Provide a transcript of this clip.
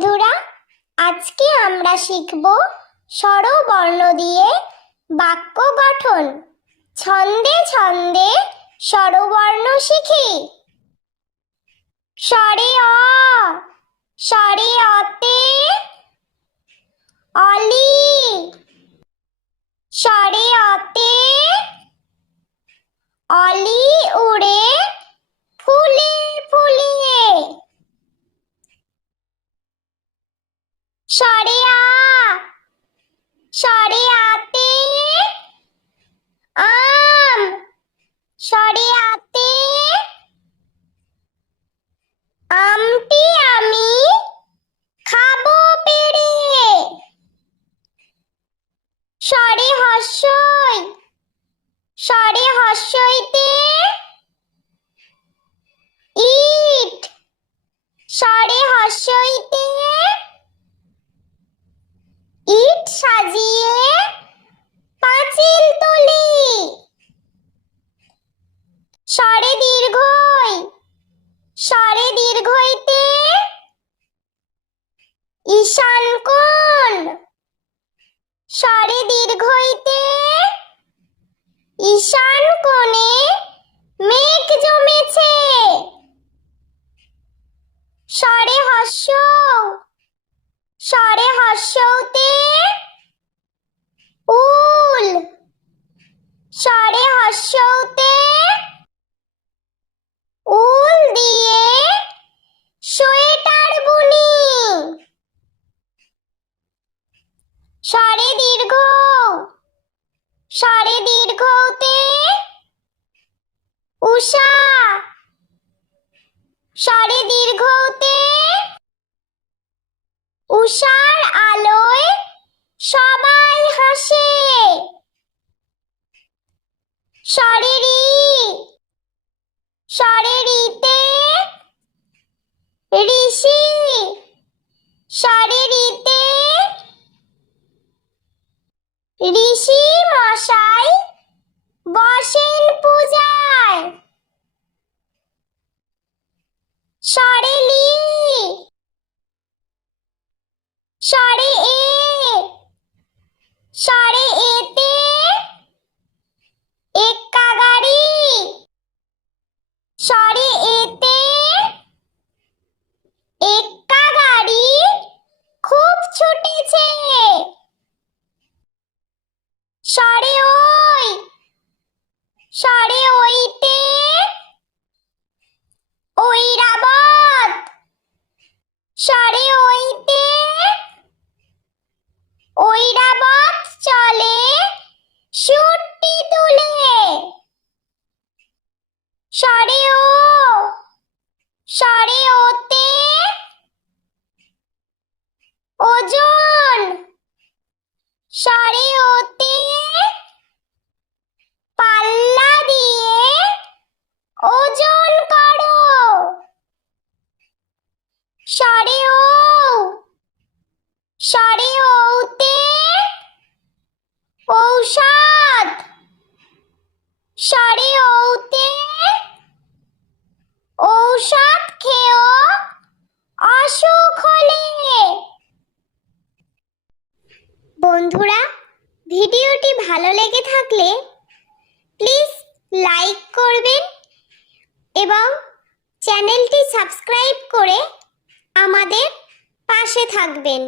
বন্ধুরা, আজকে আমরা শিখব স্বরবর্ণ দিয়ে বাক্য গঠন। ছন্দে ছন্দে স্বরবর্ণ শিখি। স্বরে অ, স্বরে অতে অলি, স্বরে অতে অলি উড়ে ফুলে ফুলিয়ে। স্বরে আ, স্বরে আতে আম, স্বরে আতে আমটি আমি খাবো পেড়ে। স্বরে হর্ষই, স্বরে হর্ষইতে ইট, স্বরে হর্ষইতে ইট সাজিয়ে পাঁচিল তুলি। স্বরে দীর্ঘই, স্বরে দীর্ঘইতে ঈশান কোণ, স্বরে দীর্ঘইতে ঈশান কোণে মেঘ জমেছে। স্বরে হর্ষ, স্বরে হর্ষতে উল, স্বরে হর্ষতে উল দিয়ে সোয়েটার বুনি। স্বরে দীর্ঘ, স্বরে দীর্ঘতে উষা, স্বরে দীর্ঘতে উষার আলোয় সবাই হাসে। স্বরে রি, স্বরে রিতে ঋষি, স্বরে রিতে ঋষি মশাই বসেন পূজায়। স্বরে লি, স্বরে এ, স্বরে এতে এক্কা গাড়ি, স্বরে এতে এক্কা গাড়ি খুব ছুটেছে। স্বরে ওই, স্বরে ওইতে ঐরাবত, স্বরে ওইতে ঐরাবত চলে সুরটি তুলে। স্বরে ও, স্বরে ওতে ওজন, স্বরে ওতে পাল্লা দিয়ে ওজন করো। স্বরে ও, স্বরে ওতে ঔষধ, স্বরে ওতে ঔষধ খেও অসুখ হলে। বন্ধুরা, ভিডিওটি ভালো লেগে থাকলে প্লিজ লাইক করবেন এবং চ্যানেলটি সাবস্ক্রাইব করে আমাদের পাশে থাকবেন।